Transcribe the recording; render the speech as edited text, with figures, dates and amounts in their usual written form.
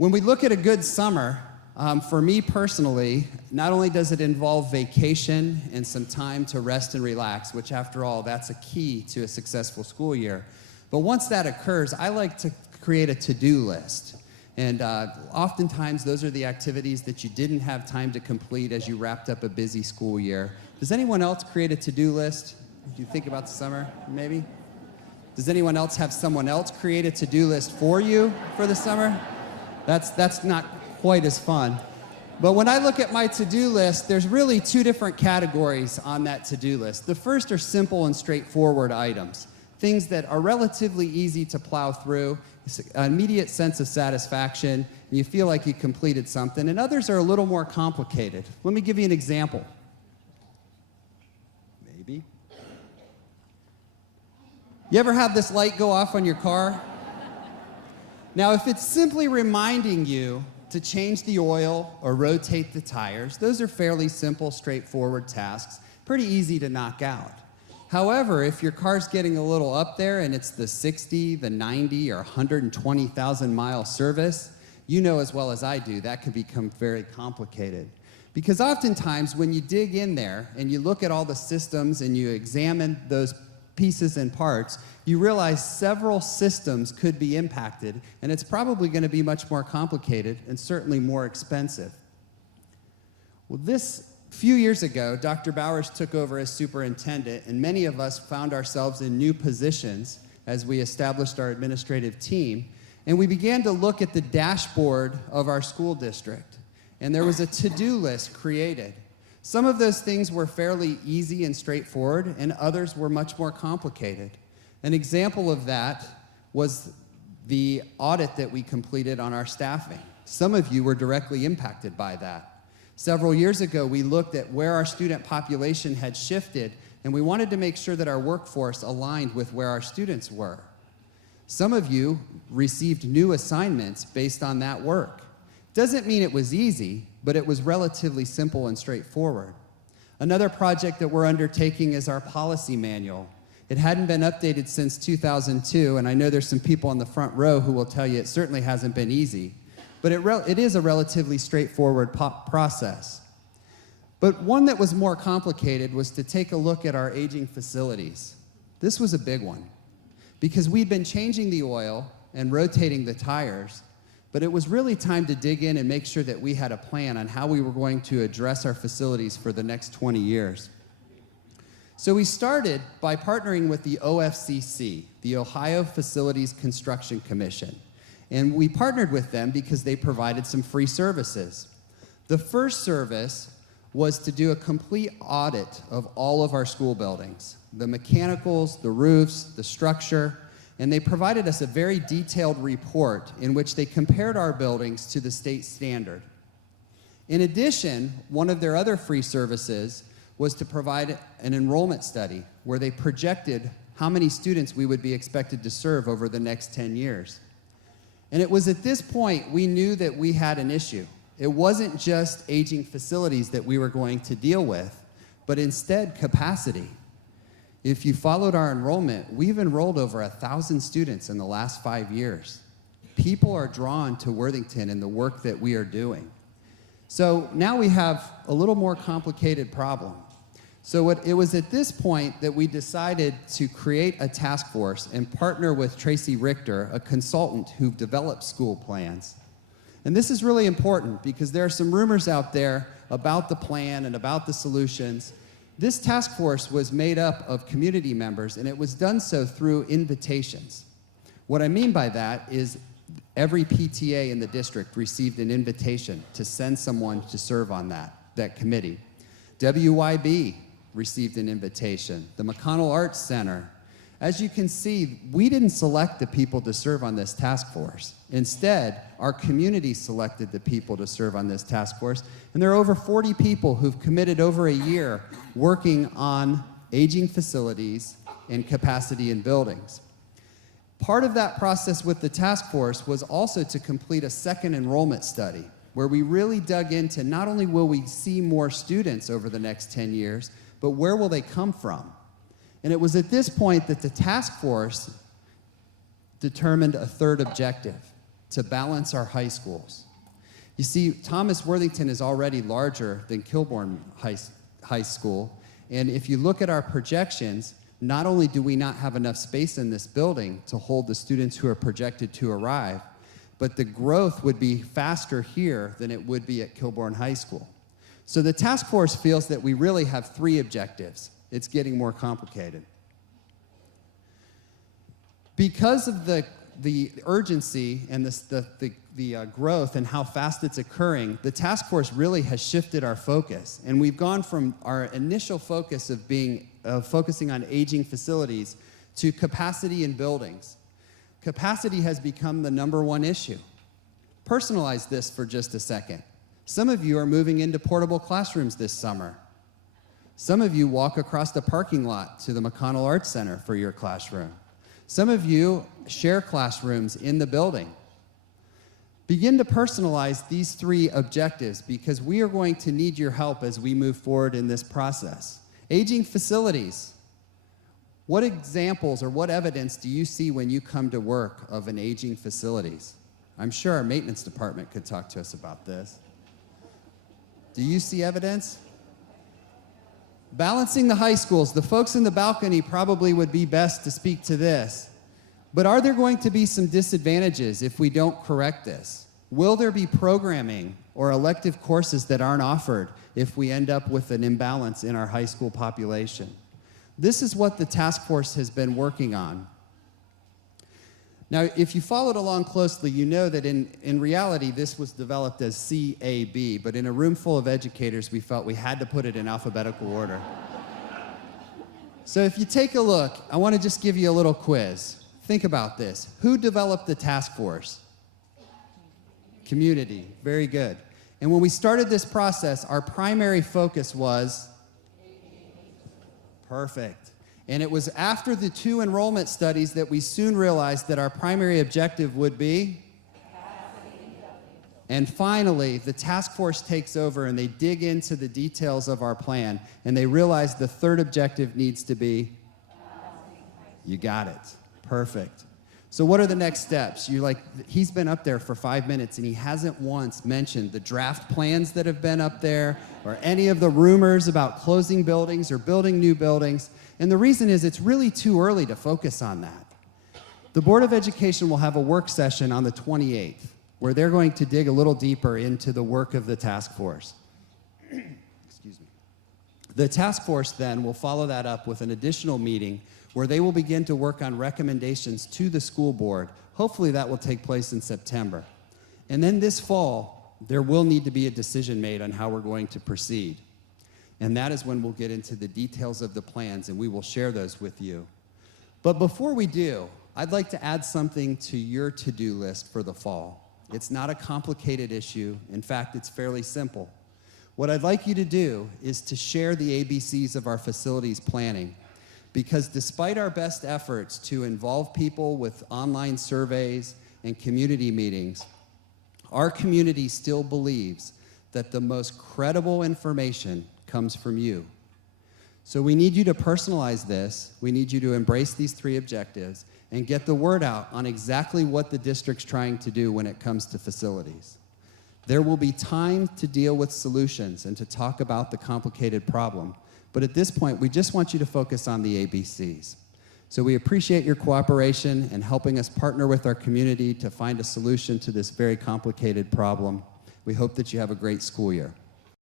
When we look at a good summer, for me personally, not only does it involve vacation and some time to rest and relax, which after all, that's a key to a successful school year, but once that occurs, I like to create a to-do list. And oftentimes, those are the activities that you didn't have time to complete as you wrapped up a busy school year. Does anyone else create a to-do list? Do you think about the summer, maybe? Does anyone else have someone else create a to-do list for you for the summer? That's not quite as fun. But when I look at my to-do list, there's really two different categories on that to-do list. The first are simple and straightforward items, things that are relatively easy to plow through, an immediate sense of satisfaction, and you feel like you completed something, and others are a little more complicated. Let me give you an example. Maybe. You ever have this light go off on your car? Now, if it's simply reminding you to change the oil or rotate the tires, those are fairly simple, straightforward tasks, pretty easy to knock out. However, if your car's getting a little up there and it's the 60, the 90, or 120,000 mile service, you know as well as I do, that can become very complicated. Because oftentimes when you dig in there and you look at all the systems and you examine those pieces and parts, you realize several systems could be impacted, and it's probably going to be much more complicated and certainly more expensive. Well, few years ago, Dr. Bowers took over as superintendent, and many of us found ourselves in new positions as we established our administrative team, and we began to look at the dashboard of our school district, and there was a to-do list created. Some of those things were fairly easy and straightforward, and others were much more complicated. An example of that was the audit that we completed on our staffing. Some of you were directly impacted by that. Several years ago, we looked at where our student population had shifted, and we wanted to make sure that our workforce aligned with where our students were. Some of you received new assignments based on that work. Doesn't mean it was easy, but it was relatively simple and straightforward. Another project that we're undertaking is our policy manual. It hadn't been updated since 2002, and I know there's some people on the front row who will tell you it certainly hasn't been easy, but it is a relatively straightforward process. But one that was more complicated was to take a look at our aging facilities. This was a big one, because we'd been changing the oil and rotating the tires, but it was really time to dig in and make sure that we had a plan on how we were going to address our facilities for the next 20 years. So we started by partnering with the OFCC, the Ohio Facilities Construction Commission. And we partnered with them because they provided some free services. The first service was to do a complete audit of all of our school buildings, the mechanicals, the roofs, the structure, and they provided us a very detailed report in which they compared our buildings to the state standard. In addition, one of their other free services was to provide an enrollment study where they projected how many students we would be expected to serve over the next 10 years. And it was at this point we knew that we had an issue. It wasn't just aging facilities that we were going to deal with, but instead capacity. If you followed our enrollment, we've enrolled over 1,000 students in the last 5 years. People are drawn to Worthington and the work that we are doing. So now we have a little more complicated problem. So it was at this point that we decided to create a task force and partner with Tracy Richter, a consultant who developed school plans. And this is really important because there are some rumors out there about the plan and about the solutions. This task force was made up of community members, and it was done so through invitations. What I mean by that is every PTA in the district received an invitation to send someone to serve on that committee. WYB received an invitation. The McConnell Arts Center. As you can see, we didn't select the people to serve on this task force. Instead, our community selected the people to serve on this task force, and there are over 40 people who've committed over a year working on aging facilities and capacity in buildings. Part of that process with the task force was also to complete a second enrollment study, where we really dug into not only will we see more students over the next 10 years, but where will they come from? And it was at this point that the task force determined a third objective. to balance our high schools. You see, Thomas Worthington is already larger than Kilbourne High School, and if you look at our projections, not only do we not have enough space in this building to hold the students who are projected to arrive, but the growth would be faster here than it would be at Kilbourne High School. So the task force feels that we really have 3 objectives. It's getting more complicated. Because of the urgency and the growth and how fast it's occurring, the task force really has shifted our focus. And we've gone from our initial focus of focusing on aging facilities to capacity in buildings. Capacity has become the #1 issue. Personalize this for just a second. Some of you are moving into portable classrooms this summer. Some of you walk across the parking lot to the McConnell Arts Center for your classroom. Some of you share classrooms in the building. Begin to personalize these 3 objectives because we are going to need your help as we move forward in this process. Aging facilities. What examples or what evidence do you see when you come to work of an aging facilities? I'm sure our maintenance department could talk to us about this. Do you see evidence? Balancing the high schools. The folks in the balcony probably would be best to speak to this. But are there going to be some disadvantages if we don't correct this? Will there be programming or elective courses that aren't offered if we end up with an imbalance in our high school population? This is what the task force has been working on. Now, if you followed along closely, you know that in reality, this was developed as CAB, but in a room full of educators, we felt we had to put it in alphabetical order. So if you take a look, I want to just give you a little quiz. Think about this. Who developed the task force? Community. Very good. And when we started this process, our primary focus was? Perfect. And it was after the 2 enrollment studies that we soon realized that our primary objective would be? And finally, the task force takes over and they dig into the details of our plan and they realize the 3rd objective needs to be? You got it. Perfect. So what are the next steps? You're like, he's been up there for 5 minutes and he hasn't once mentioned the draft plans that have been up there or any of the rumors about closing buildings or building new buildings. And the reason is it's really too early to focus on that. The Board of Education will have a work session on the 28th where they're going to dig a little deeper into the work of the task force. Excuse me. The task force then will follow that up with an additional meeting where they will begin to work on recommendations to the school board. Hopefully that will take place in September. And then this fall, there will need to be a decision made on how we're going to proceed. And that is when we'll get into the details of the plans and we will share those with you. But before we do, I'd like to add something to your to-do list for the fall. It's not a complicated issue. In fact, it's fairly simple. What I'd like you to do is to share the ABCs of our facilities planning. Because despite our best efforts to involve people with online surveys and community meetings, our community still believes that the most credible information comes from you. So we need you to personalize this. We need you to embrace these 3 objectives and get the word out on exactly what the district's trying to do when it comes to facilities. There will be time to deal with solutions and to talk about the complicated problem. But at this point, we just want you to focus on the ABCs. So we appreciate your cooperation and helping us partner with our community to find a solution to this very complicated problem. We hope that you have a great school year.